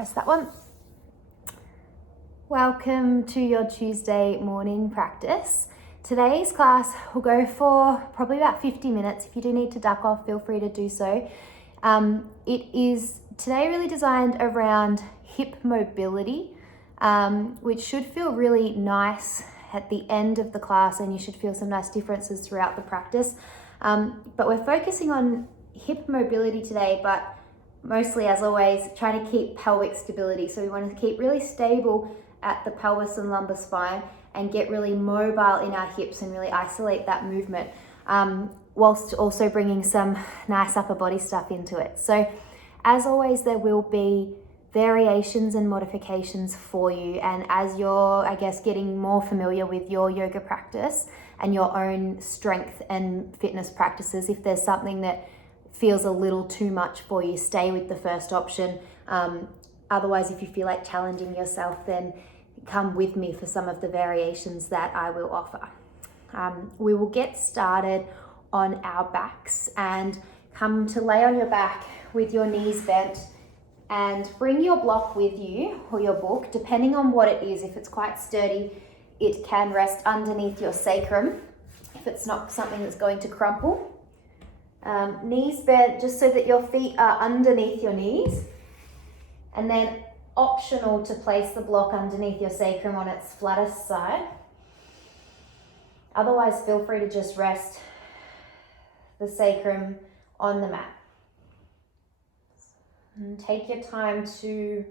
press that one. Welcome to your Tuesday morning practice. Today's class will go for probably about 50 minutes. If you do need to duck off, feel free to do so. It is today really designed around hip mobility, which should feel really nice at the end of the class, and you should feel some nice differences throughout the practice. But we're focusing on hip mobility today, but mostly, as always, trying to keep pelvic stability. So we want to keep really stable at the pelvis and lumbar spine and get really mobile in our hips and really isolate that movement, whilst also bringing some nice upper body stuff into it. So as always, there will be variations and modifications for you. And as you're, getting more familiar with your yoga practice and your own strength and fitness practices, if there's something that feels a little too much for you, stay with the first option. Otherwise, if you feel like challenging yourself, then come with me for some of the variations that I will offer. We will get started on our backs and come to lay on your back with your knees bent and bring your block with you or your book, depending on what it is. If it's quite sturdy, it can rest underneath your sacrum. If it's not something that's going to crumple. Knees bent just so that your feet are underneath your knees, and then optional to place the block underneath your sacrum on its flattest side. Otherwise, feel free to just rest the sacrum on the mat. And take your time to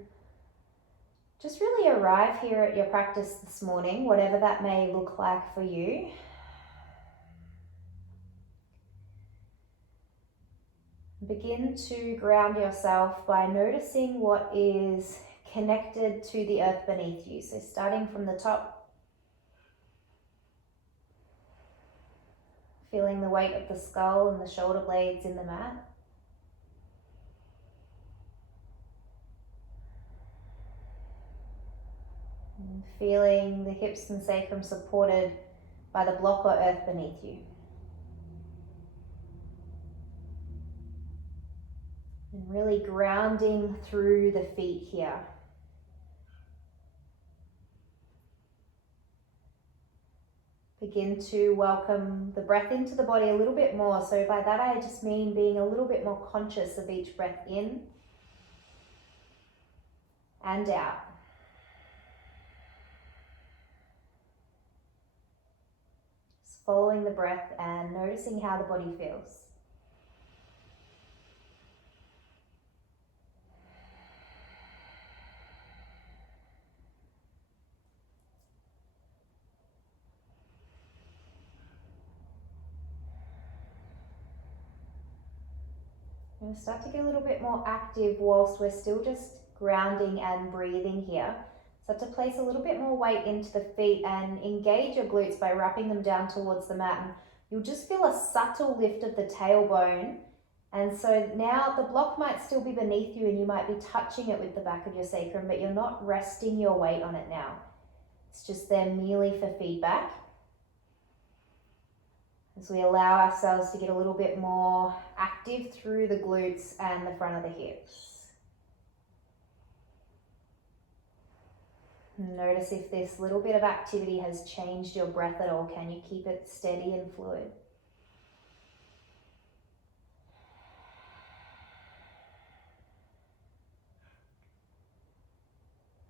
just really arrive here at your practice this morning, whatever that may look like for you. Begin to ground yourself by noticing what is connected to the earth beneath you. So starting from the top, feeling the weight of the skull and the shoulder blades in the mat. And feeling the hips and sacrum supported by the block or earth beneath you. And really grounding through the feet here. Begin to welcome the breath into the body a little bit more. So by that I just mean being a little bit more conscious of each breath in and out. Just following the breath and noticing how the body feels. I'm going to start to get a little bit more active whilst we're still just grounding and breathing here. Start to place a little bit more weight into the feet and engage your glutes by wrapping them down towards the mat. And you'll just feel a subtle lift of the tailbone. And so now the block might still be beneath you and you might be touching it with the back of your sacrum, but you're not resting your weight on it now. It's just there merely for feedback. As we allow ourselves to get a little bit more active through the glutes and the front of the hips. Notice if this little bit of activity has changed your breath at all. Can you keep it steady and fluid?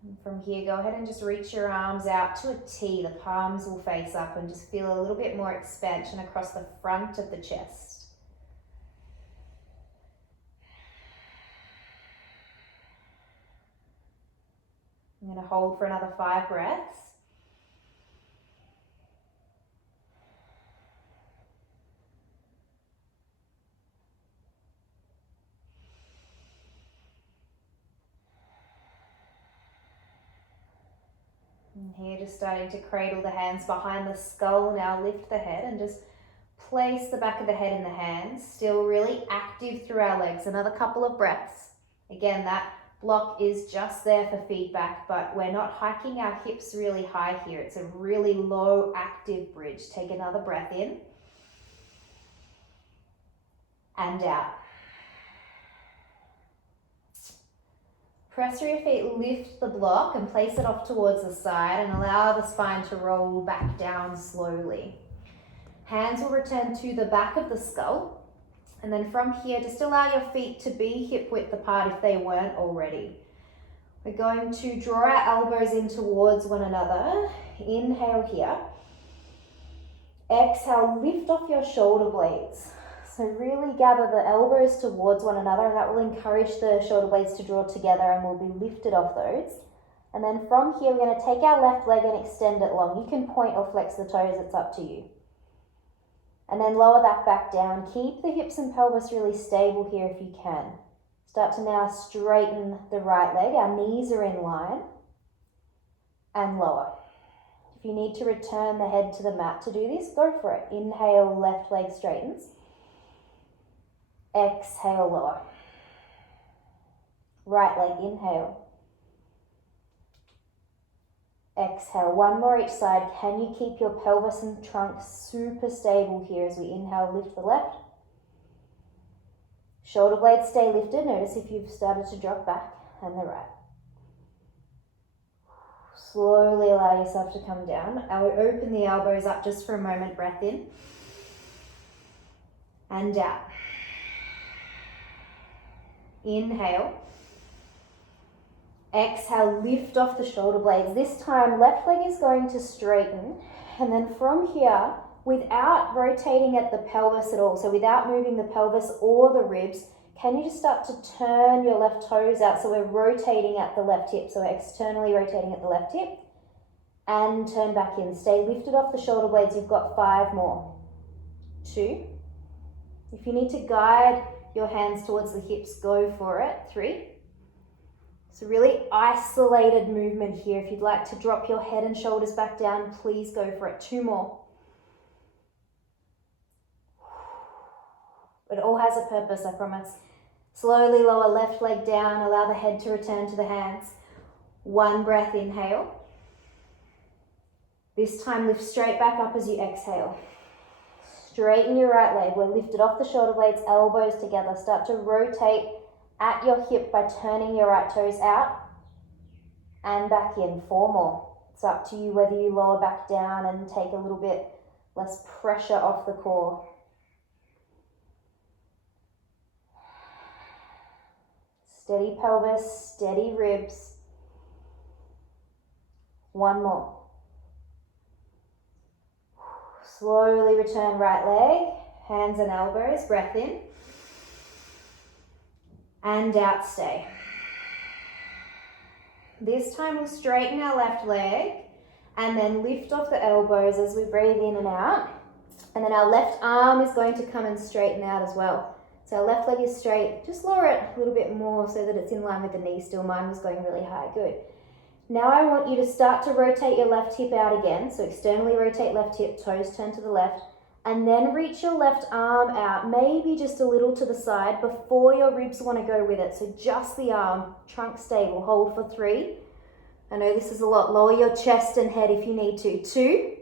And from here, go ahead and just reach your arms out to a T. The palms will face up and just feel a little bit more expansion across the front of the chest. I'm going to hold for another 5 breaths. And here, just starting to cradle the hands behind the skull. Now lift the head and just place the back of the head in the hands. Still really active through our legs. Another couple of breaths. Again, that block is just there for feedback, but we're not hiking our hips really high here. It's a really low active bridge. Take another breath in and out. Press through your feet, lift the block and place it off towards the side and allow the spine to roll back down slowly. Hands will return to the back of the skull. And then from here, just allow your feet to be hip width apart if they weren't already. We're going to draw our elbows in towards one another. Inhale here. Exhale, lift off your shoulder blades. So really gather the elbows towards one another, and that will encourage the shoulder blades to draw together and will be lifted off those. And then from here, we're going to take our left leg and extend it long. You can point or flex the toes, it's up to you. And then lower that back down. Keep the hips and pelvis really stable here if you can. Start to now straighten the right leg. Our knees are in line. And lower. If you need to return the head to the mat to do this, go for it. Inhale, left leg straightens. Exhale, lower. Right leg, inhale. Exhale, one more each side. Can you keep your pelvis and trunk super stable here as we inhale, lift the left. Shoulder blades stay lifted. Notice if you've started to drop back, and the right. Slowly allow yourself to come down. I will open the elbows up just for a moment. Breath in. And out. Inhale. Exhale, lift off the shoulder blades. This time, left leg is going to straighten. And then from here, without rotating at the pelvis at all, so without moving the pelvis or the ribs, can you just start to turn your left toes out? So we're rotating at the left hip. So we're externally rotating at the left hip. And turn back in. Stay lifted off the shoulder blades. You've got 5 more. 2. If you need to guide your hands towards the hips, go for it. 3. It's a really isolated movement here. If you'd like to drop your head and shoulders back down, please go for it. 2 more. It all has a purpose, I promise. Slowly lower left leg down. Allow the head to return to the hands. 1 breath, inhale. This time lift straight back up as you exhale. Straighten your right leg. We're lifted off the shoulder blades, elbows together. Start to rotate at your hip by turning your right toes out and back in. 4 more. It's up to you whether you lower back down and take a little bit less pressure off the core. Steady pelvis, steady ribs. 1 more. Slowly return right leg, hands and elbows, breath in. And out, stay. This time we'll straighten our left leg and then lift off the elbows as we breathe in and out. And then our left arm is going to come and straighten out as well. So our left leg is straight. Just lower it a little bit more so that it's in line with the knee still. Mine was going really high. Good. Now I want you to start to rotate your left hip out again. So externally rotate left hip, toes turn to the left. And then reach your left arm out, maybe just a little to the side before your ribs want to go with it. So just the arm, trunk stable. Hold for 3. I know this is a lot. Lower your chest and head if you need to. 2.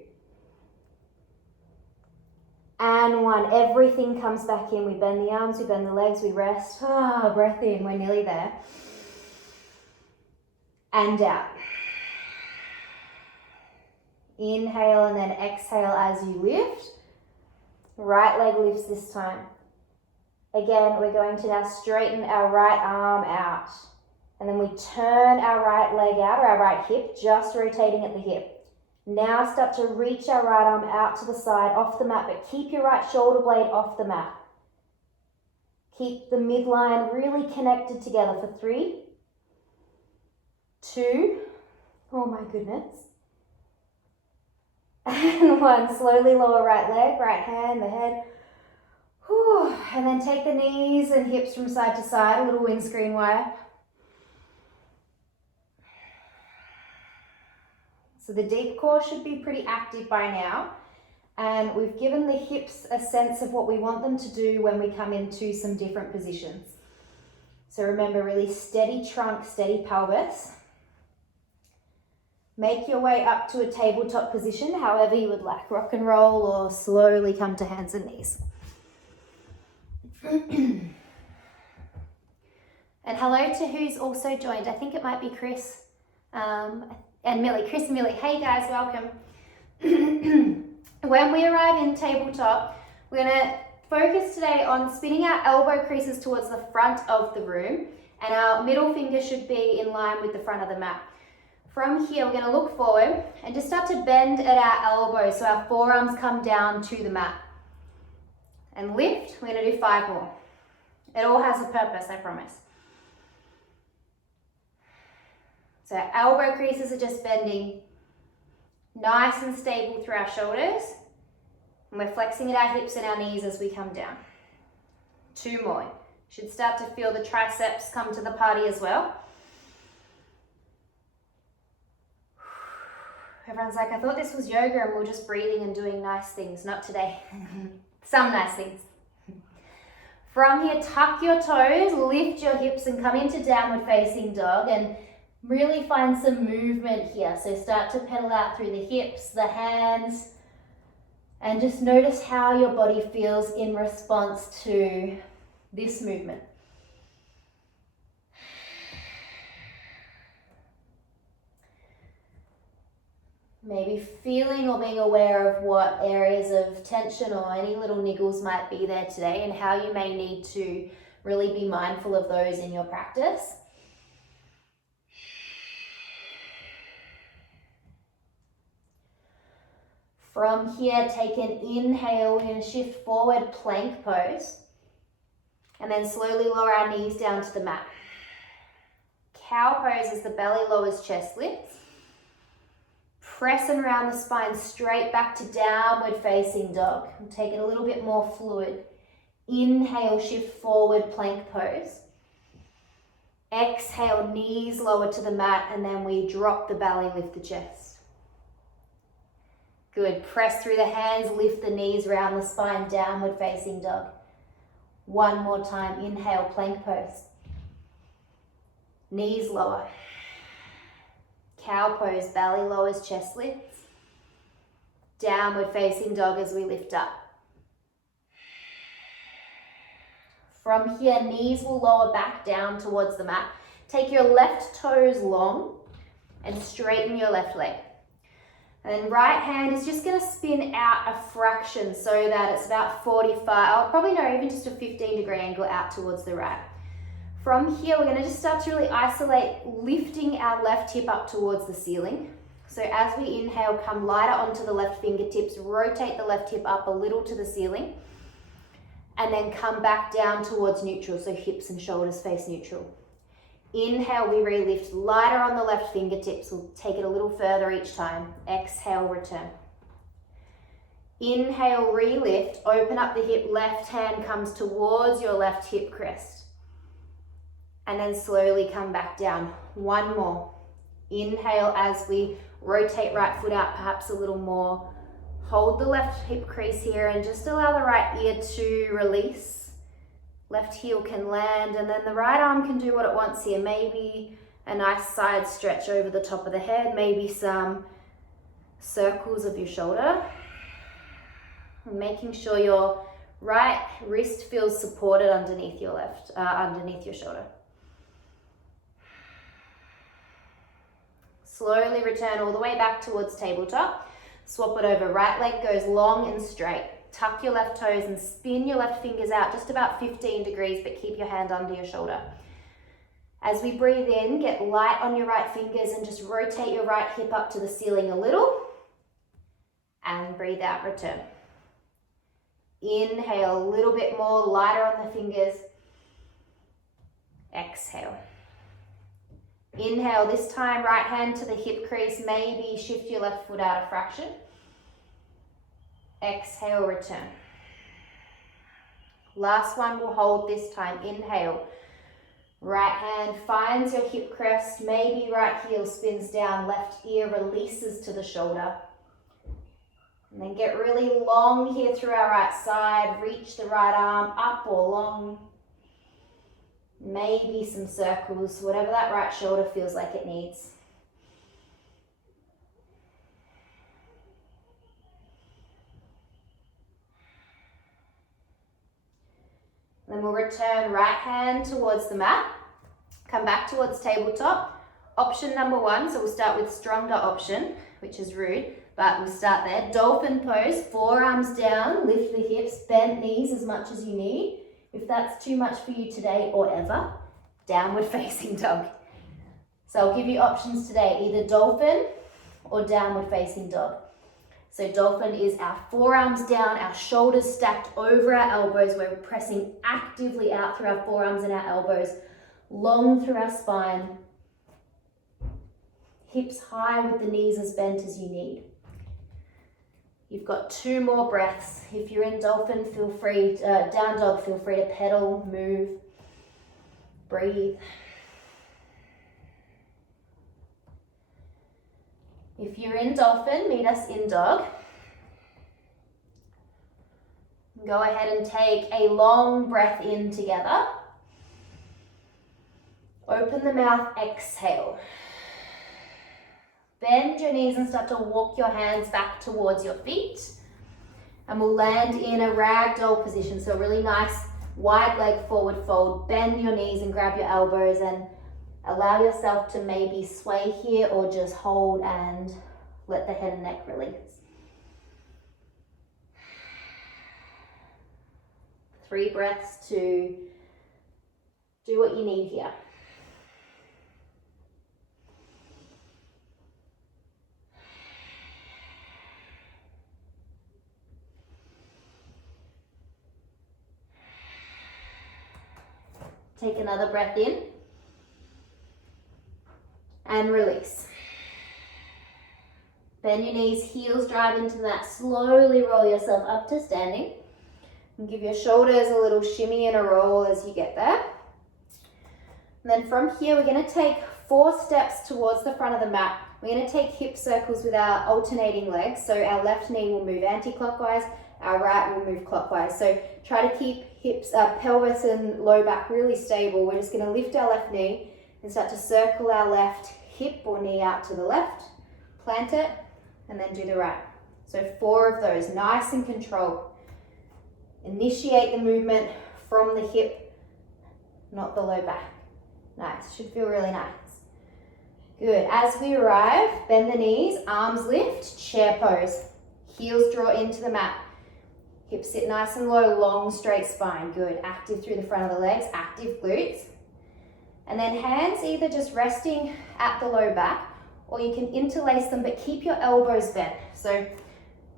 And 1. Everything comes back in. We bend the arms, we bend the legs, we rest. Breath in. We're nearly there. And out. Inhale and then exhale as you lift. Right leg lifts this time. Again, we're going to now straighten our right arm out. And then we turn our right leg out, or our right hip, just rotating at the hip. Now start to reach our right arm out to the side, off the mat, but keep your right shoulder blade off the mat. Keep the midline really connected together for 3, 2, oh my goodness. And 1, slowly lower right leg, right hand, the head. Whew. And then take the knees and hips from side to side, a little windscreen wipe. So the deep core should be pretty active by now. And we've given the hips a sense of what we want them to do when we come into some different positions. So remember, really steady trunk, steady pelvis. Make your way up to a tabletop position, however you would like. Rock and roll or slowly come to hands and knees. And hello to who's also joined. I think it might be Chris and Millie. Chris and Millie, hey guys, welcome. When we arrive in tabletop, we're gonna focus today on spinning our elbow creases towards the front of the room, and our middle finger should be in line with the front of the mat. From here, we're gonna look forward and just start to bend at our elbows so our forearms come down to the mat. And lift, we're gonna do 5 more. It all has a purpose, I promise. So our elbow creases are just bending nice and stable through our shoulders. And we're flexing at our hips and our knees as we come down. 2 more. You should start to feel the triceps come to the party as well. Everyone's like, I thought this was yoga and we're just breathing and doing nice things. Not today. Some nice things. From here, tuck your toes, lift your hips and come into downward facing dog, and really find some movement here. So start to pedal out through the hips, the hands, and just notice how your body feels in response to this movement. Maybe feeling or being aware of what areas of tension or any little niggles might be there today, and how you may need to really be mindful of those in your practice. From here, take an inhale. We're going to shift forward, plank pose, and then slowly lower our knees down to the mat. Cow pose as the belly lowers, chest lifts. Pressing around the spine straight back to downward facing dog. Take it a little bit more fluid. Inhale, shift forward, plank pose. Exhale, knees lower to the mat, and then we drop the belly, lift the chest. Good. Press through the hands, lift the knees around the spine, downward facing dog. 1 more time. Inhale, plank pose. Knees lower. Cow pose, belly lowers, chest lifts. Downward facing dog as we lift up. From here, knees will lower back down towards the mat. Take your left toes long and straighten your left leg. And then right hand is just going to spin out a fraction so that it's about 45, probably no, even just a 15-degree angle out towards the right. From here, we're going to just start to really isolate, lifting our left hip up towards the ceiling. So as we inhale, come lighter onto the left fingertips, rotate the left hip up a little to the ceiling, and then come back down towards neutral, so hips and shoulders face neutral. Inhale, we re-lift, lighter on the left fingertips. We'll take it a little further each time. Exhale, return. Inhale, re-lift, open up the hip, left hand comes towards your left hip crest. And then slowly come back down. 1 more. Inhale as we rotate right foot out perhaps a little more. Hold the left hip crease here and just allow the right ear to release. Left heel can land, and then the right arm can do what it wants here. Maybe a nice side stretch over the top of the head, maybe some circles of your shoulder. Making sure your right wrist feels supported underneath your underneath your shoulder. Slowly return all the way back towards tabletop. Swap it over. Right leg goes long and straight. Tuck your left toes and spin your left fingers out just about 15 degrees, but keep your hand under your shoulder. As we breathe in, get light on your right fingers and just rotate your right hip up to the ceiling a little. And breathe out, return. Inhale, a little bit more, lighter on the fingers. Exhale. Inhale, this time right hand to the hip crease, maybe shift your left foot out a fraction. Exhale, return. Last one, we'll hold this time. Inhale, right hand finds your hip crest, maybe right heel spins down, left ear releases to the shoulder. And then get really long here through our right side, reach the right arm up or long. Maybe some circles, whatever that right shoulder feels like it needs. Then we'll return right hand towards the mat. Come back towards tabletop. Option number 1, so we'll start with stronger option, which is rude, but we'll start there. Dolphin pose, forearms down, lift the hips, bend knees as much as you need. If that's too much for you today or ever, downward facing dog. So I'll give you options today, either dolphin or downward facing dog. So dolphin is our forearms down, our shoulders stacked over our elbows. We're pressing actively out through our forearms and our elbows, long through our spine. Hips high with the knees as bent as you need. You've got 2 more breaths. If you're in dolphin, feel free, down dog, feel free to pedal, move, breathe. If you're in dolphin, meet us in dog. Go ahead and take a long breath in together. Open the mouth, exhale. Bend your knees and start to walk your hands back towards your feet. And we'll land in a ragdoll position. So a really nice wide leg forward fold. Bend your knees and grab your elbows and allow yourself to maybe sway here or just hold and let the head and neck release. 3 breaths to do what you need here. Take another breath in and release. Bend your knees, heels drive into the mat. Slowly roll yourself up to standing. And give your shoulders a little shimmy and a roll as you get there. And then from here, we're going to take 4 steps towards the front of the mat. We're going to take hip circles with our alternating legs. So our left knee will move anti-clockwise, our right will move clockwise. So try to keep hips, pelvis and low back really stable. We're just going to lift our left knee and start to circle our left hip or knee out to the left, plant it, and then do the right. So 4 of those, nice and controlled. Initiate the movement from the hip, not the low back. Nice, should feel really nice. Good, as we arrive, bend the knees, arms lift, chair pose. Heels draw into the mat. Hips sit nice and low, long straight spine. Good, active through the front of the legs, active glutes. And then hands either just resting at the low back or you can interlace them but keep your elbows bent. So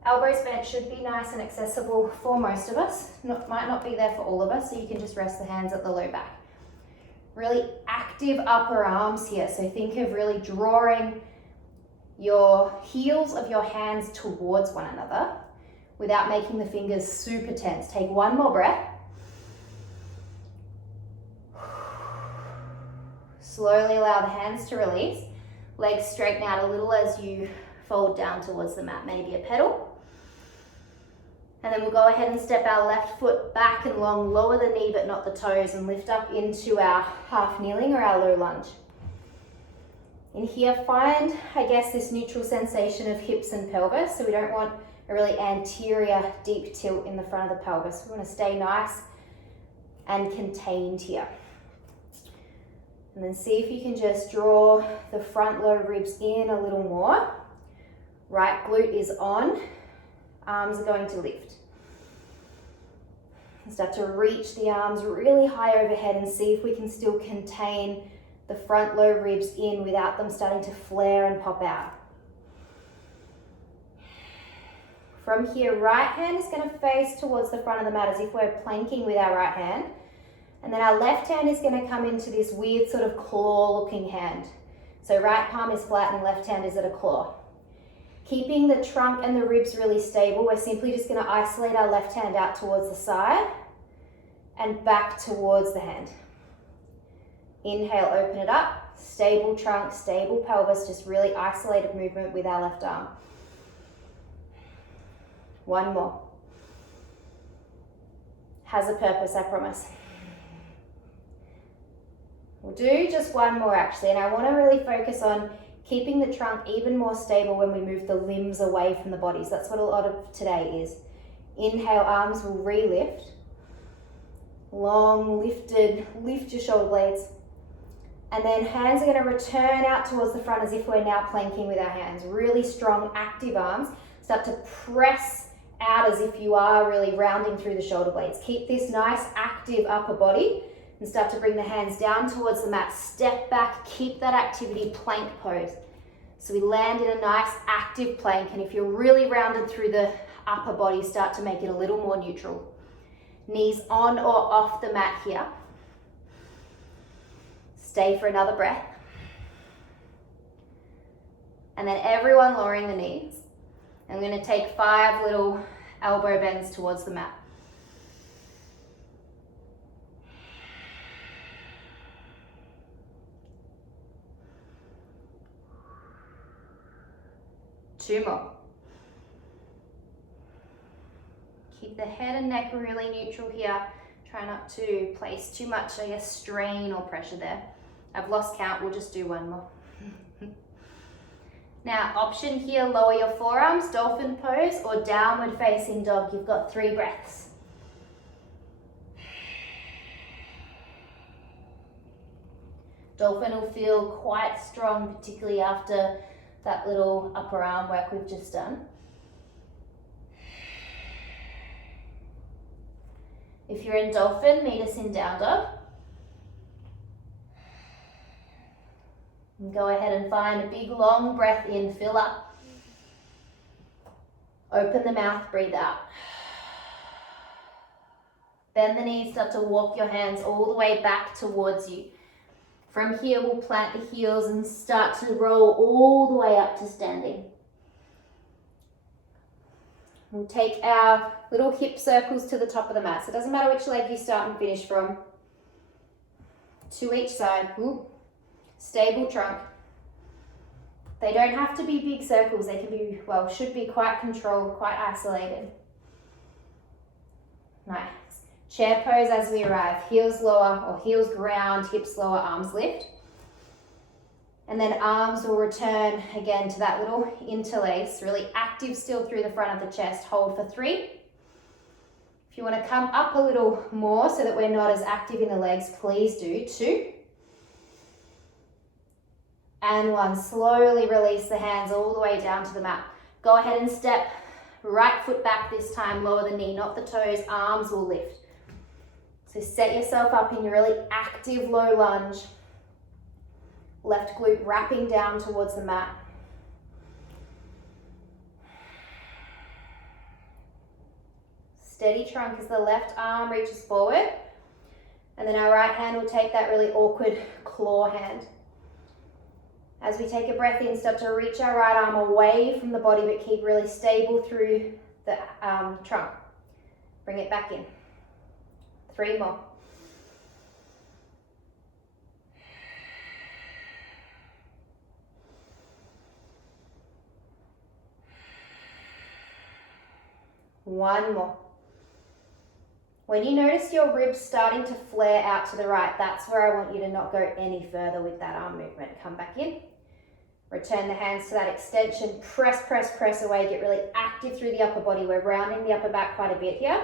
elbows bent should be nice and accessible for most of us. Might not be there for all of us, so you can just rest the hands at the low back. Really active upper arms here. So think of really drawing your heels of your hands towards one another without making the fingers super tense. Take 1 more breath. Slowly allow the hands to release. Legs straighten out a little as you fold down towards the mat, maybe a pedal. And then we'll go ahead and step our left foot back and long, lower the knee but not the toes, and lift up into our half kneeling or our low lunge. In here, find, I guess, this neutral sensation of hips and pelvis. So we don't want a really anterior deep tilt in the front of the pelvis. We want to stay nice and contained here. And then see if you can just draw the front low ribs in a little more. Right glute is on, arms are going to lift. And start to reach the arms really high overhead and see if we can still contain the front low ribs in without them starting to flare and pop out. From here, right hand is going to face towards the front of the mat as if we're planking with our right hand. And then our left hand is going to come into this weird sort of claw looking hand. So right palm is flat and left hand is at a claw. Keeping the trunk and the ribs really stable, we're simply just going to isolate our left hand out towards the side and back towards the hand. Inhale, open it up. Stable trunk, stable pelvis, just really isolated movement with our left arm. 1 more. Has a purpose, I promise. We'll do just 1 more actually, and I want to really focus on keeping the trunk even more stable when we move the limbs away from the body. So that's what a lot of today is. Inhale, arms will re-lift. Long, lifted, lift your shoulder blades. And then hands are going to return out towards the front as if we're now planking with our hands. Really strong, active arms. Start to press out as if you are really rounding through the shoulder blades. Keep this nice, active upper body and start to bring the hands down towards the mat. Step back, keep that activity, plank pose. So we land in a nice, active plank. And if you're really rounded through the upper body, start to make it a little more neutral. Knees on or off the mat here. Stay for another breath. And then everyone lowering the knees. I'm going to take 5 little elbow bends towards the mat. Two more. Keep the head and neck really neutral here. Try not to place too much, strain or pressure there. I've lost count, we'll just do one more. Now, option here, lower your forearms, dolphin pose or downward facing dog. You've got 3 breaths. Dolphin will feel quite strong, particularly after that little upper arm work we've just done. If you're in dolphin, meet us in down dog. And go ahead and find a big long breath in, fill up. Open the mouth, breathe out. Bend the knees, start to walk your hands all the way back towards you. From here, we'll plant the heels and start to roll all the way up to standing. We'll take our little hip circles to the top of the mat. So it doesn't matter which leg you start and finish from. To each side. Ooh. Stable trunk. They don't have to be big circles. They can be, should be quite controlled, quite isolated. Nice. Chair pose as we arrive. Heels lower or heels ground, hips lower, arms lift. And then arms will return again to that little interlace, really active still through the front of the chest. Hold for 3. If you want to come up a little more so that we're not as active in the legs, please do. 2. And 1. Slowly release the hands all the way down to the mat. Go ahead and step right foot back this time. Lower the knee, not the toes. Arms will lift. So set yourself up in your really active low lunge. Left glute wrapping down towards the mat. Steady trunk as the left arm reaches forward. And then our right hand will take that really awkward claw hand. As we take a breath in, start to reach our right arm away from the body, but keep really stable through the trunk. Bring it back in. 3 more. One more. When you notice your ribs starting to flare out to the right, that's where I want you to not go any further with that arm movement. Come back in. Return the hands to that extension. Press, press, press away. Get really active through the upper body. We're rounding the upper back quite a bit here.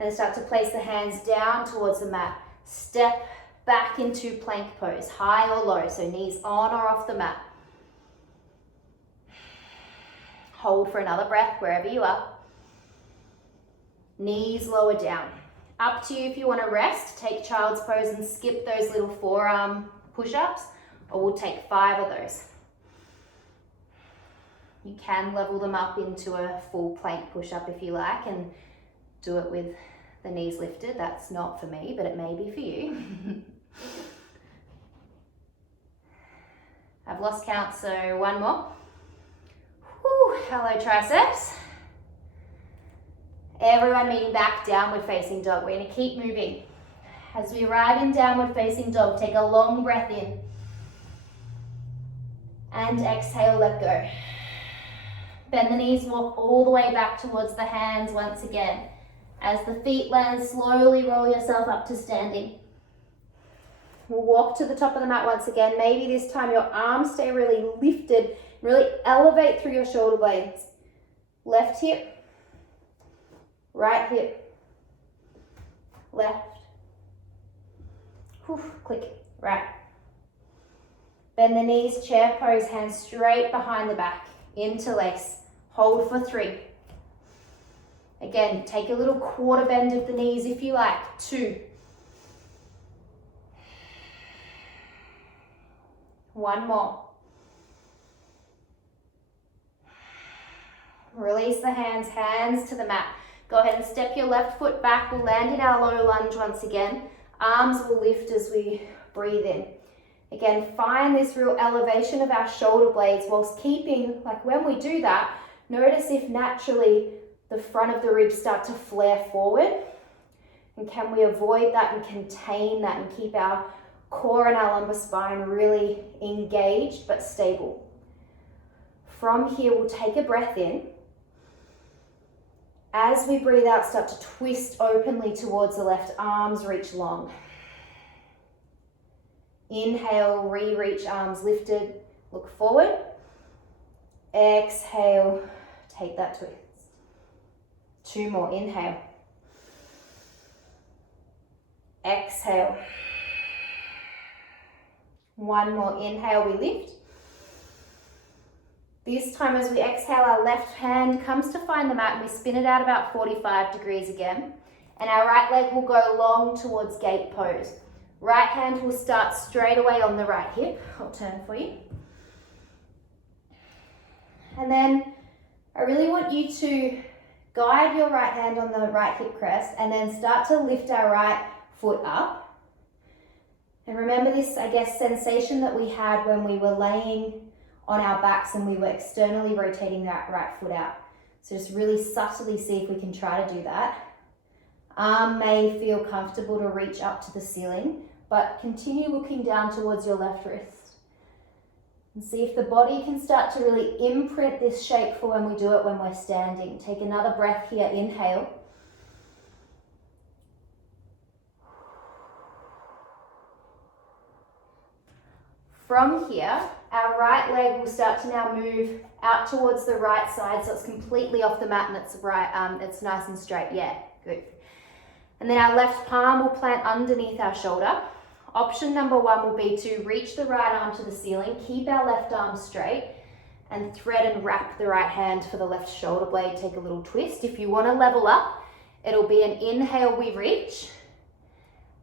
And start to place the hands down towards the mat. Step back into plank pose, high or low. So knees on or off the mat. Hold for another breath wherever you are. Knees lower down. Up to you if you want to rest. Take child's pose and skip those little forearm push-ups, or we'll take 5 of those. You can level them up into a full plank push-up if you like and do it with the knees lifted. That's not for me, but it may be for you. I've lost count, so 1 more. Whew, hello triceps. Everyone meeting back, downward facing dog. We're going to keep moving. As we arrive in downward facing dog, take a long breath in. And exhale, let go. Bend the knees, walk all the way back towards the hands once again. As the feet land, slowly roll yourself up to standing. We'll walk to the top of the mat once again. Maybe this time your arms stay really lifted, really elevate through your shoulder blades. Left hip. Right hip, left, click, right, Bend the knees, chair pose, hands straight behind the back, interlace. Hold for 3. Again, take a little quarter bend of the knees if you like. 2. 1 more. Release the hands, hands to the mat. Go ahead and step your left foot back. We'll land in our low lunge once again. Arms will lift as we breathe in. Again, find this real elevation of our shoulder blades whilst keeping, like when we do that, notice if naturally the front of the ribs start to flare forward. And can we avoid that and contain that and keep our core and our lumbar spine really engaged but stable. From here, we'll take a breath in. As we breathe out, start to twist openly towards the left, arms reach long. Inhale, re-reach, arms lifted, look forward. Exhale, take that twist. 2 more, inhale. Exhale. 1 more, inhale, we lift. This time as we exhale, our left hand comes to find the mat and we spin it out about 45 degrees again. And our right leg will go long towards gate pose. Right hand will start straight away on the right hip. I'll turn for you. And then I really want you to guide your right hand on the right hip crest and then start to lift our right foot up. And remember this, I guess, sensation that we had when we were laying on our backs and we were externally rotating that right foot out. So just really subtly see if we can try to do that. Arm may feel comfortable to reach up to the ceiling, but continue looking down towards your left wrist. And see if the body can start to really imprint this shape for when we do it when we're standing. Take another breath here, inhale. From here, our right leg will start to now move out towards the right side so it's completely off the mat and it's right, it's nice and straight. Yeah, good. And then our left palm will plant underneath our shoulder. Option number 1 will be to reach the right arm to the ceiling, keep our left arm straight, and thread and wrap the right hand for the left shoulder blade. Take a little twist. If you want to level up, it'll be an inhale, we reach.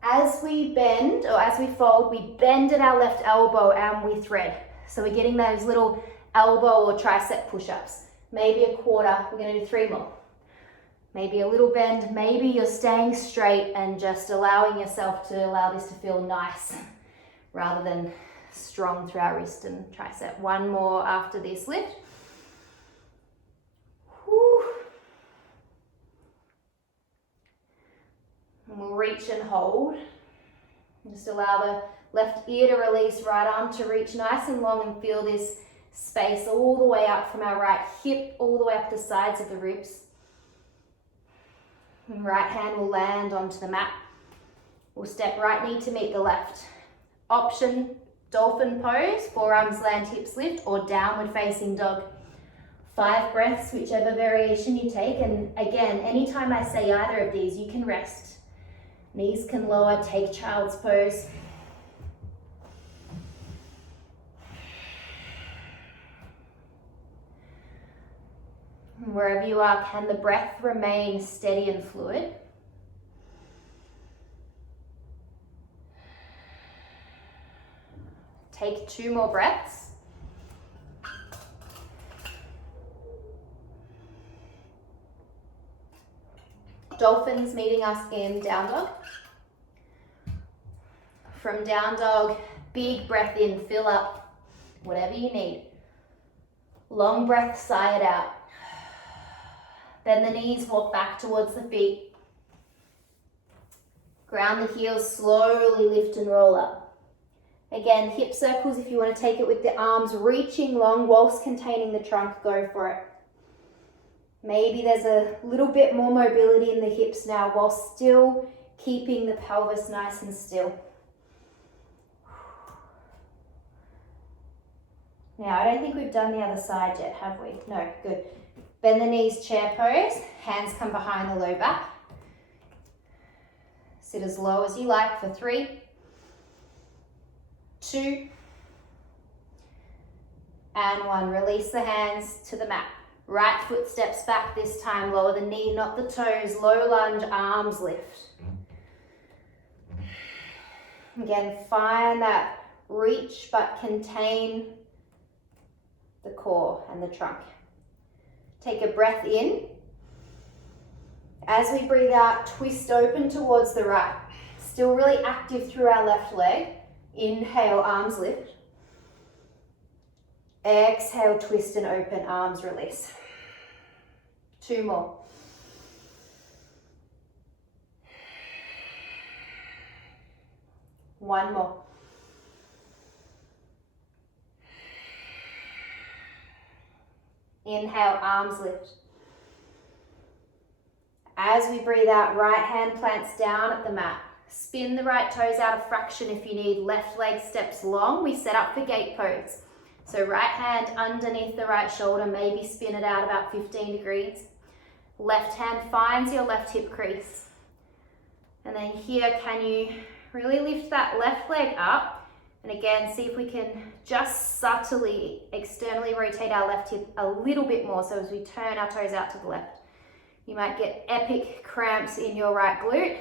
As we bend, or as we fold, we bend at our left elbow and we thread. So we're getting those little elbow or tricep push-ups. Maybe a quarter, we're going to do 3 more. Maybe a little bend, maybe you're staying straight and just allowing yourself to allow this to feel nice rather than strong through our wrist and tricep. 1 more after this lift. Whew. And we'll reach and hold. Just allow the left ear to release, right arm to reach nice and long and feel this space all the way up from our right hip, all the way up the sides of the ribs. And right hand will land onto the mat. We'll step right knee to meet the left. Option, dolphin pose, forearms land, hips lift, or downward facing dog. 5 breaths, whichever variation you take. And again, anytime I say either of these, you can rest. Knees can lower, take child's pose. Wherever you are, can the breath remain steady and fluid? Take 2 more breaths. Dolphins meeting us in down dog. From down dog, big breath in, fill up, whatever you need. Long breath, sigh it out. Bend the knees, walk back towards the feet. Ground the heels, slowly lift and roll up. Again, hip circles if you want to take it with the arms reaching long whilst containing the trunk, go for it. Maybe there's a little bit more mobility in the hips now while still keeping the pelvis nice and still. Now, I don't think we've done the other side yet, have we? No, good. Bend the knees, chair pose. Hands come behind the low back. Sit as low as you like for 3, 2, and 1. Release the hands to the mat. Right foot steps back this time. Lower the knee, not the toes. Low lunge, arms lift. Again, find that reach but contain the core and the trunk. Take a breath in. As we breathe out, twist open towards the right. Still really active through our left leg. Inhale, arms lift. Exhale, twist and open, arms release. 2 more. One more. Inhale, arms lift. As we breathe out, right hand plants down at the mat. Spin the right toes out of fraction if you need. Left leg steps long. We set up for gate pose. So right hand underneath the right shoulder, maybe spin it out about 15 degrees. Left hand finds your left hip crease. And then here, can you really lift that left leg up? And again, see if we can just subtly externally rotate our left hip a little bit more. So as we turn our toes out to the left, you might get epic cramps in your right glute.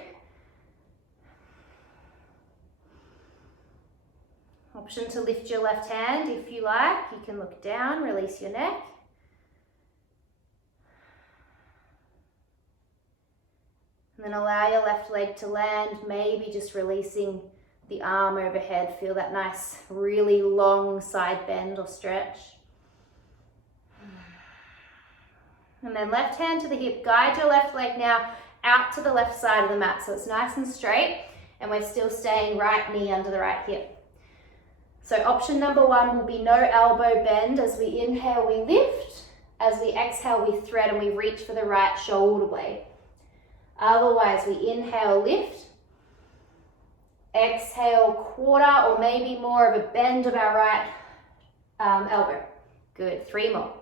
Option to lift your left hand if you like. You can look down, release your neck. And then allow your left leg to land, maybe just releasing the arm overhead. Feel that nice, really long side bend or stretch. And then left hand to the hip. Guide your left leg now out to the left side of the mat. So it's nice and straight, and we're still staying right knee under the right hip. So option number 1 will be no elbow bend. As we inhale, we lift. As we exhale, we thread and we reach for the right shoulder blade. Otherwise, we inhale, lift. Exhale, quarter or maybe more of a bend of our right elbow. Good, 3 more.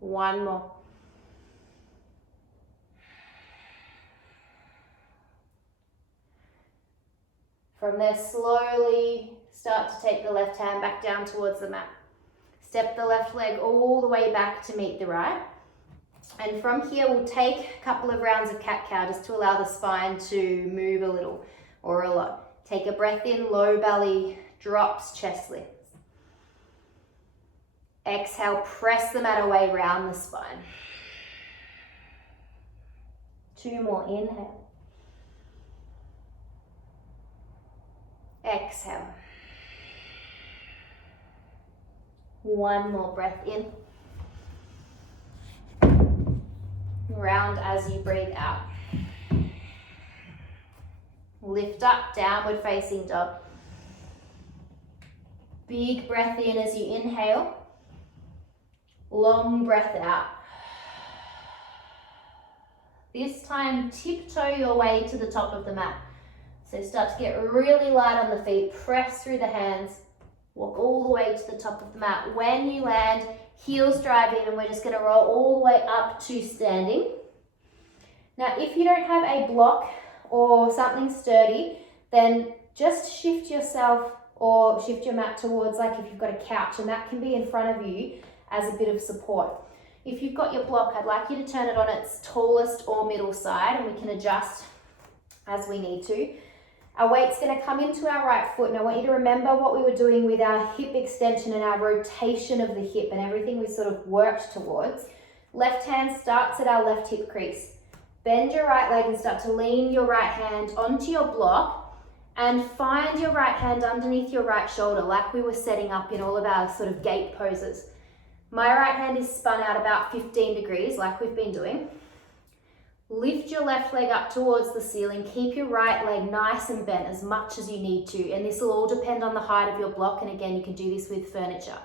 One more. From there, slowly start to take the left hand back down towards the mat. Step the left leg all the way back to meet the right. And from here, we'll take a couple of rounds of cat-cow just to allow the spine to move a little or a lot. Take a breath in, low belly drops, chest lifts. Exhale, press the mat away, round the spine. 2 more, inhale. Exhale. 1 more breath in. Round as you breathe out. Lift up, downward facing dog. Big breath in as you inhale. Long breath out. This time, tiptoe your way to the top of the mat. So start to get really light on the feet, press through the hands, walk all the way to the top of the mat. When you land, heels drive in, and we're just gonna roll all the way up to standing. Now, if you don't have a block or something sturdy, then just shift yourself or shift your mat towards, like if you've got a couch, and that can be in front of you as a bit of support. If you've got your block, I'd like you to turn it on its tallest or middle side, and we can adjust as we need to. Our weight's going to come into our right foot, and I want you to remember what we were doing with our hip extension and our rotation of the hip and everything we sort of worked towards. Left hand starts at our left hip crease. Bend your right leg and start to lean your right hand onto your block, and find your right hand underneath your right shoulder like we were setting up in all of our sort of gate poses. My right hand is spun out about 15 degrees like we've been doing. Lift your left leg up towards the ceiling. Keep your right leg nice and bent as much as you need to. And this will all depend on the height of your block. And again, you can do this with furniture.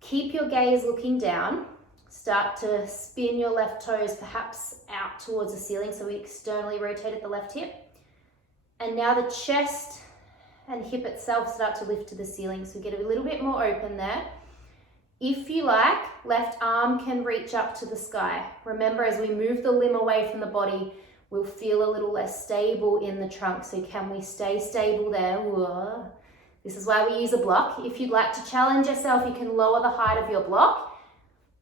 Keep your gaze looking down. Start to spin your left toes perhaps out towards the ceiling. So we externally rotate at the left hip. And now the chest and hip itself start to lift to the ceiling. So we get a little bit more open there. If you like, left arm can reach up to the sky. Remember, as we move the limb away from the body, we'll feel a little less stable in the trunk. So can we stay stable there? Whoa. This is why we use a block. If you'd like to challenge yourself, you can lower the height of your block.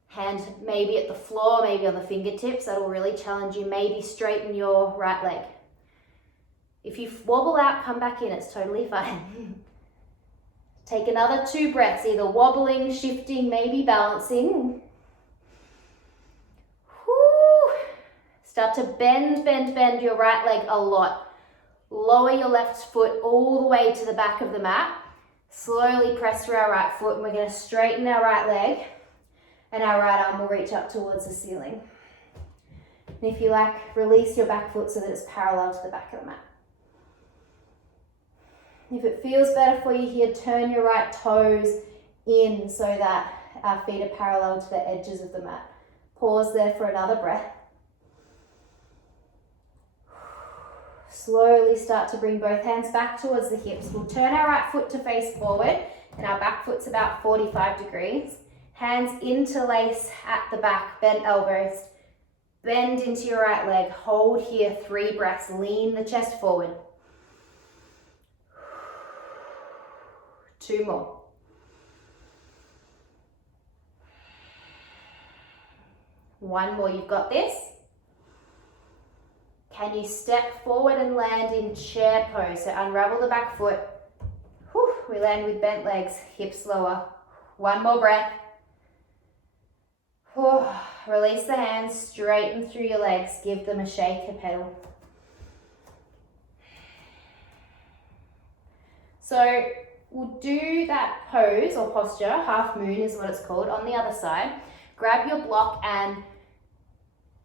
Hand maybe at the floor, maybe on the fingertips. That'll really challenge you. Maybe straighten your right leg. If you wobble out, come back in. It's totally fine. Take another 2 breaths, either wobbling, shifting, maybe balancing. Whew. Start to bend your right leg a lot. Lower your left foot all the way to the back of the mat. Slowly press through our right foot, and we're going to straighten our right leg, and our right arm will reach up towards the ceiling. And if you like, release your back foot so that it's parallel to the back of the mat. If it feels better for you here, turn your right toes in so that our feet are parallel to the edges of the mat. Pause there for another breath. Slowly start to bring both hands back towards the hips. We'll turn our right foot to face forward, and our back foot's about 45 degrees. Hands interlace at the back, bent elbows. Bend into your right leg. Hold here, 3 breaths. Lean the chest forward. 2 more. One more, you've got this. Can you step forward and land in chair pose? So unravel the back foot. Whew, we land with bent legs, hips lower. 1 more breath. Whew, release the hands, straighten through your legs, give them a shake, a pedal. So we'll do that pose or posture, half moon is what it's called, on the other side. Grab your block and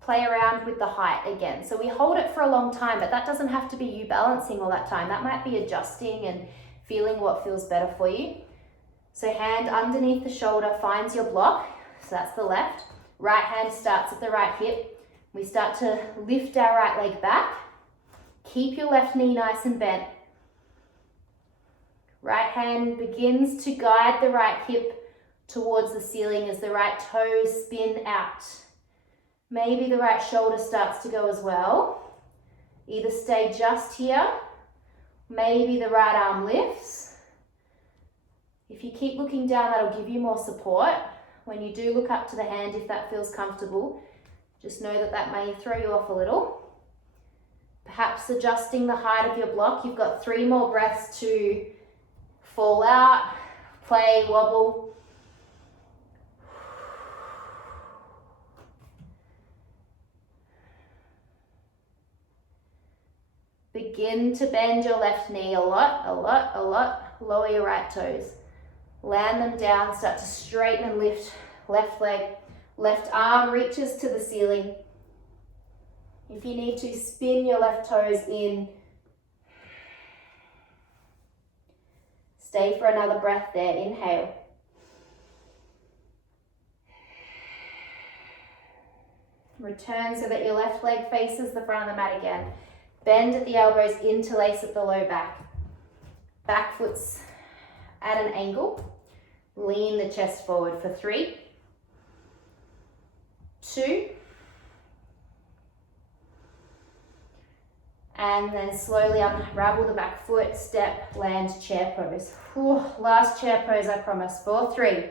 play around with the height again. So we hold it for a long time, but that doesn't have to be you balancing all that time. That might be adjusting and feeling what feels better for you. So hand underneath the shoulder finds your block. So that's the left. Right hand starts at the right hip. We start to lift our right leg back. Keep your left knee nice and bent. Right hand begins to guide the right hip towards the ceiling as the right toes spin out. Maybe the right shoulder starts to go as well. Either stay just here, maybe the right arm lifts. If you keep looking down, that'll give you more support. When you do look up to the hand, if that feels comfortable, just know that that may throw you off a little. Perhaps adjusting the height of your block. You've got 3 more breaths to fall out, play, wobble. Begin to bend your left knee a lot. Lower your right toes. Land them down, start to straighten and lift left leg. Left arm reaches to the ceiling. If you need to, spin your left toes in. Stay for another breath there. Inhale. Return so that your left leg faces the front of the mat again. Bend at the elbows, interlace at the low back. Back foot's at an angle. Lean the chest forward for 3, 2, and then slowly unravel the back foot, step, land, chair pose. Whew, last chair pose, I promise. 4, 3,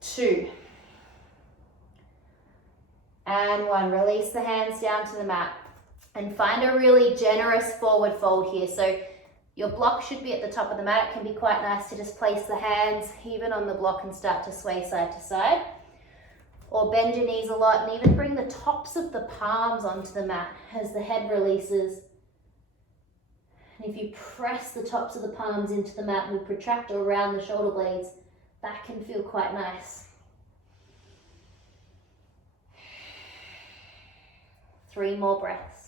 2, and 1. Release the hands down to the mat and find a really generous forward fold here. So your block should be at the top of the mat. It can be quite nice to just place the hands even on the block and start to sway side to side. Or bend your knees a lot and even bring the tops of the palms onto the mat as the head releases. And if you press the tops of the palms into the mat and protract around the shoulder blades, that can feel quite nice. 3 more breaths.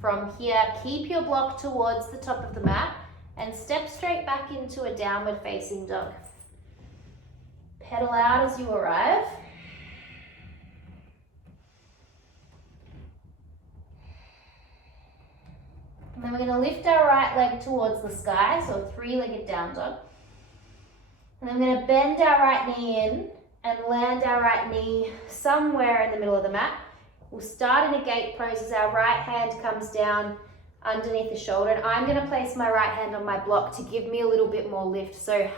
From here, keep your block towards the top of the mat and step straight back into a downward facing dog. pedal out as you arrive. And then we're going to lift our right leg towards the sky, so a three-legged down dog. And then we're going to bend our right knee in and land our right knee somewhere in the middle of the mat. We'll start in a gate pose as our right hand comes down underneath the shoulder, and I'm going to place my right hand on my block to give me a little bit more lift. So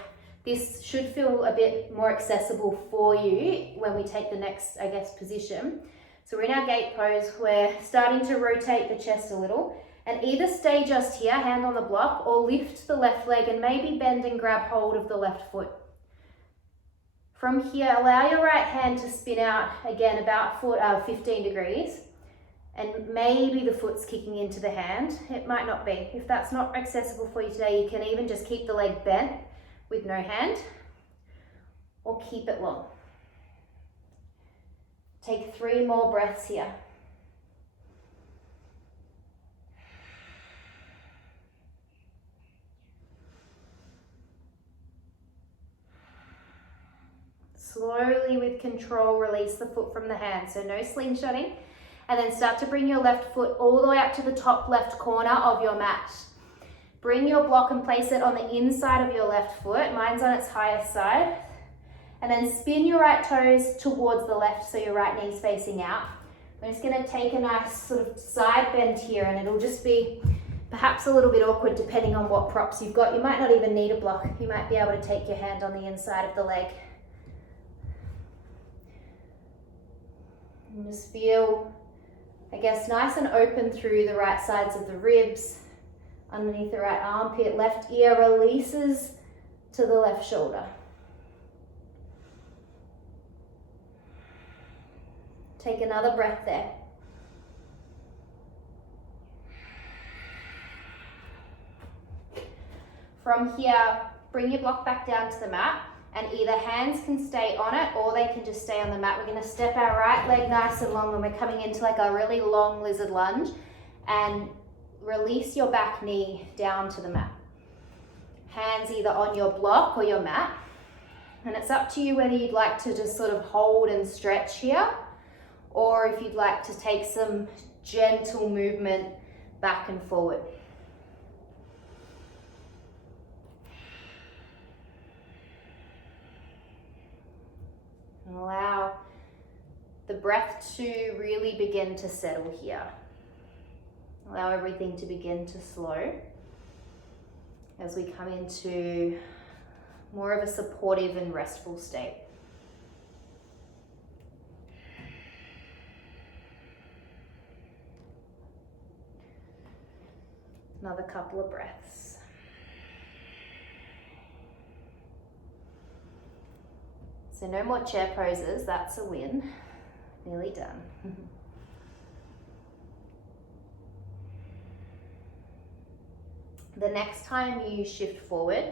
this should feel a bit more accessible for you when we take the next, I guess, position. So we're in our gate pose. We're starting to rotate the chest a little, and either stay just here, hand on the block, or lift the left leg and maybe bend and grab hold of the left foot. From here, allow your right hand to spin out again about 15 degrees, and maybe the foot's kicking into the hand. It might not be. If that's not accessible for you today, you can even just keep the leg bent with no hand, or keep it long. Take 3 more breaths here. Slowly, with control, release the foot from the hand. So no slingshotting. And then start to bring your left foot all the way up to the top left corner of your mat. Bring your block and place it on the inside of your left foot. Mine's on its highest side. And then spin your right toes towards the left so your right knee's facing out. I'm just going to take a nice sort of side bend here, and it'll just be perhaps a little bit awkward depending on what props you've got. You might not even need a block. You might be able to take your hand on the inside of the leg. And just feel, I guess, nice and open through the right sides of the ribs, underneath the right armpit. Left ear releases to the left shoulder. Take another breath there. From here, bring your block back down to the mat, and either hands can stay on it or they can just stay on the mat. We're going to step our right leg nice and long, and we're coming into like a really long lizard lunge, and release your back knee down to the mat. Hands either on your block or your mat, and it's up to you whether you'd like to just sort of hold and stretch here, or if you'd like to take some gentle movement back and forward. And allow the breath to really begin to settle here. Allow everything to begin to slow as we come into more of a supportive and restful state. Another couple of breaths. So no more chair poses, that's a win. Nearly done. The next time you shift forward,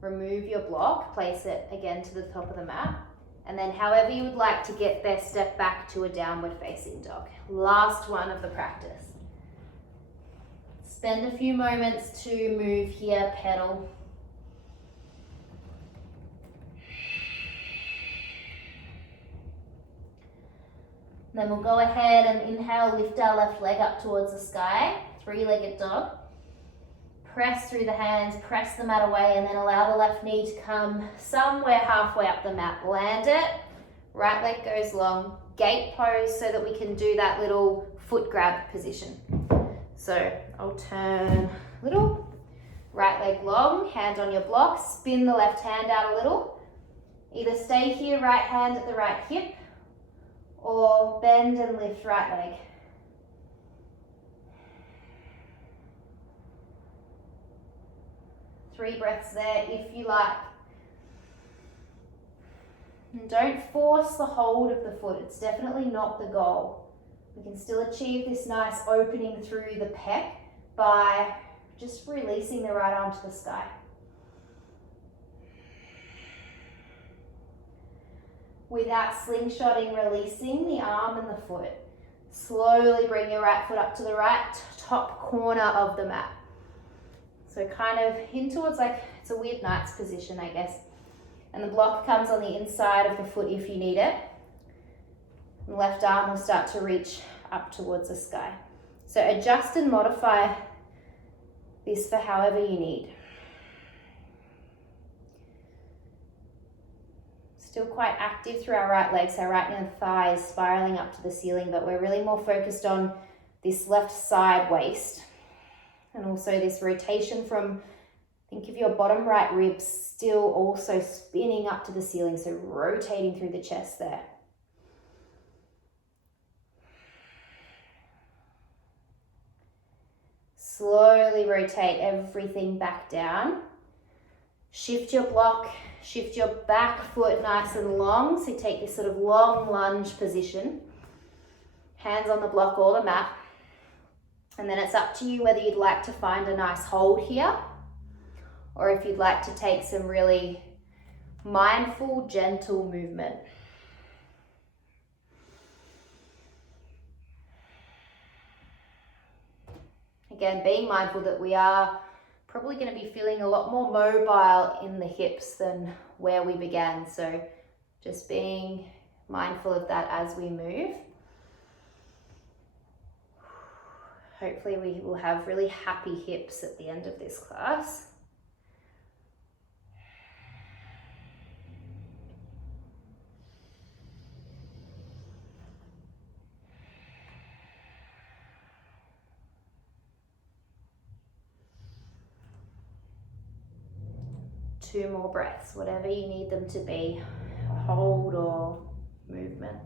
remove your block, place it again to the top of the mat, and then however you would like to get there, step back to a downward facing dog. Last one of the practice. Spend a few moments to move here, pedal. Then we'll go ahead and inhale, lift our left leg up towards the sky, three-legged dog. Press through the hands, press the mat away, and then allow the left knee to come somewhere halfway up the mat. Land it, right leg goes long, gate pose so that we can do that little foot grab position. So I'll turn a little, right leg long, hand on your block, spin the left hand out a little. Either stay here, right hand at the right hip, or bend and lift right leg. Three breaths there if you like. And don't force the hold of the foot, it's definitely not the goal. We can still achieve this nice opening through the pec by just releasing the right arm to the sky. Without slingshotting, releasing the arm and the foot. Slowly bring your right foot up to the right top corner of the mat. So kind of in towards, like, it's a weird knight's position, I guess. And the block comes on the inside of the foot if you need it. The left arm will start to reach up towards the sky. So adjust and modify this for however you need. Still quite active through our right leg, so our right inner thigh is spiraling up to the ceiling, but we're really more focused on this left side waist. And also this rotation from, think of your bottom right ribs still also spinning up to the ceiling, so rotating through the chest there. Slowly rotate everything back down. Shift your block, shift your back foot nice and long. So take this sort of long lunge position. Hands on the block or the mat. And then it's up to you whether you'd like to find a nice hold here, or if you'd like to take some really mindful, gentle movement. Again, being mindful that we are probably going to be feeling a lot more mobile in the hips than where we began. So just being mindful of that as we move. Hopefully we will have really happy hips at the end of this class. Two more breaths, whatever you need them to be, hold or movement.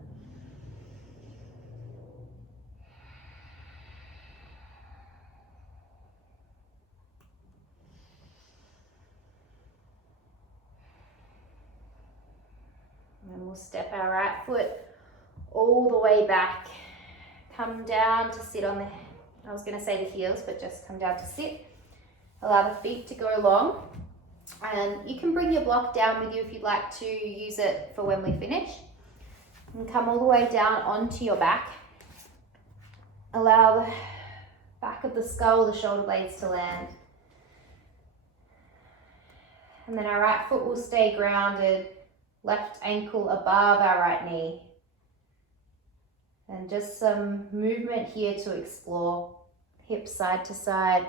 And then we'll step our right foot all the way back, come down to sit on the, I was going to say the heels, but just come down to sit. Allow the feet to go long. And you can bring your block down with you if you'd like to use it for when we finish. And come all the way down onto your back. Allow the back of the skull, the shoulder blades to land. And then our right foot will stay grounded, left ankle above our right knee. And just some movement here to explore, hips side to side.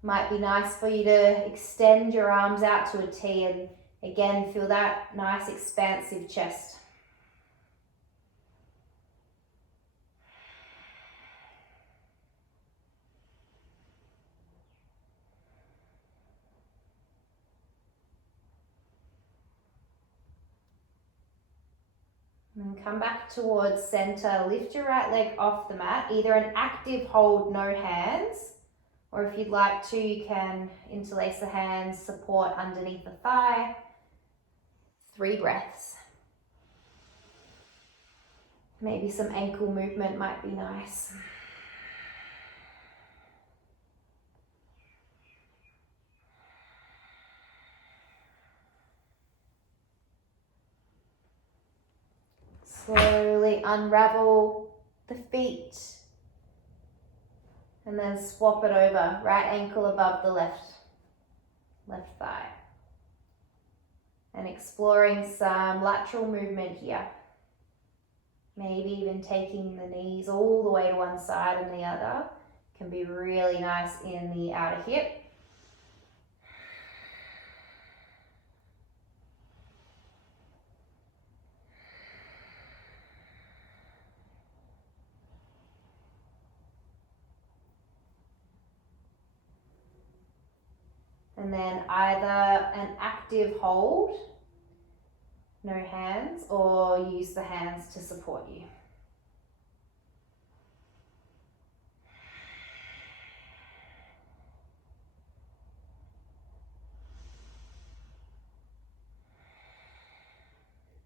Might be nice for you to extend your arms out to a T and again feel that nice expansive chest. And then come back towards center, lift your right leg off the mat, either an active hold, no hands, or if you'd like to, you can interlace the hands, support underneath the thigh. 3 breaths. Maybe some ankle movement might be nice. Slowly unravel the feet. And then swap it over, right ankle above the left thigh. And exploring some lateral movement here. Maybe even taking the knees all the way to one side and the other. Can be really nice in the outer hip. And then either an active hold, no hands, or use the hands to support you.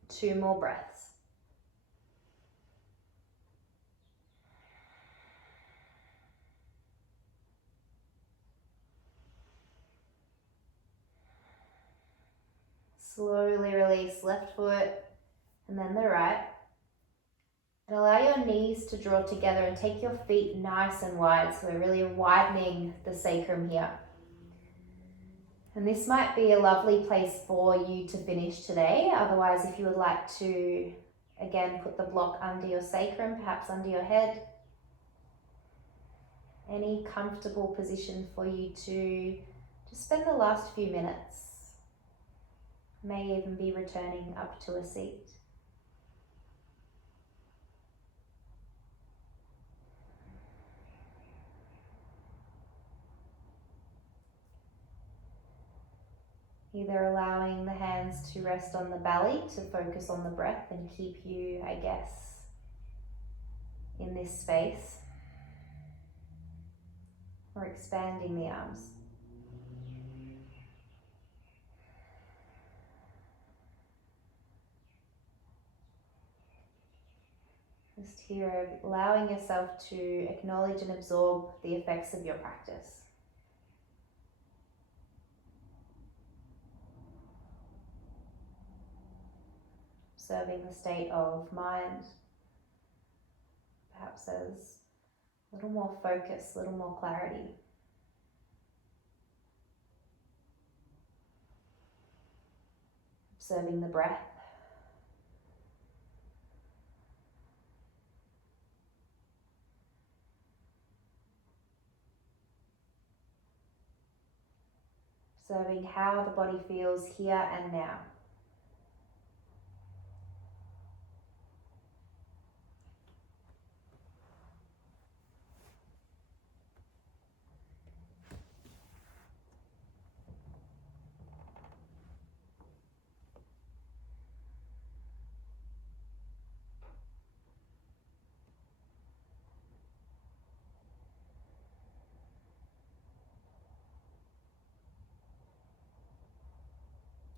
Two more breaths. Slowly release left foot and then the right. And allow your knees to draw together and take your feet nice and wide. So we're really widening the sacrum here. And this might be a lovely place for you to finish today. Otherwise, if you would like to, again, put the block under your sacrum, perhaps under your head. Any comfortable position for you to just spend the last few minutes. May even be returning up to a seat. Either allowing the hands to rest on the belly to focus on the breath and keep you, I guess, in this space, or expanding the arms. Just here, allowing yourself to acknowledge and absorb the effects of your practice. Observing the state of mind, perhaps as a little more focus, a little more clarity. Observing the breath. Observing how the body feels here and now.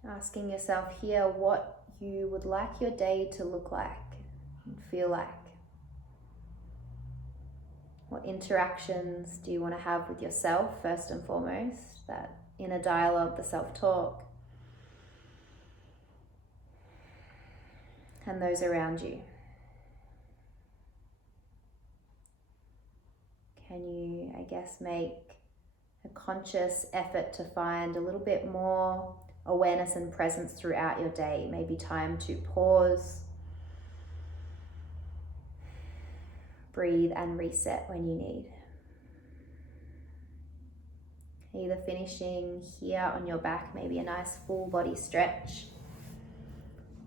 Asking yourself here what you would like your day to look like and feel like. What interactions do you want to have with yourself first and foremost? That inner dialogue, the self-talk. And those around you. Can you, I guess, make a conscious effort to find a little bit more awareness and presence throughout your day? Maybe time to pause, breathe and reset when you need. Either finishing here on your back, maybe a nice full body stretch,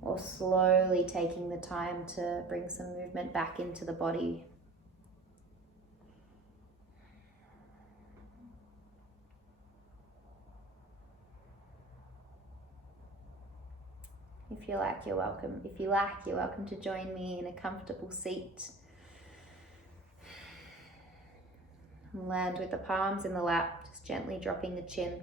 or slowly taking the time to bring some movement back into the body. If you like, you're welcome. If you like, you're welcome to join me in a comfortable seat. Land with the palms in the lap, just gently dropping the chin.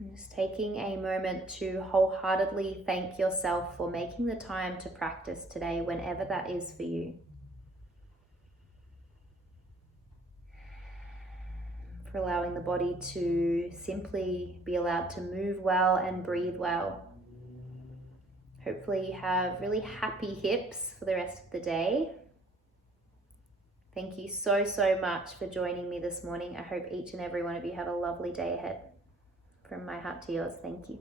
And just taking a moment to wholeheartedly thank yourself for making the time to practice today, whenever that is for you. For allowing the body to simply be allowed to move well and breathe well. Hopefully you have really happy hips for the rest of the day. Thank you so much for joining me this morning. I hope each and every one of you have a lovely day ahead. From my heart to yours, thank you.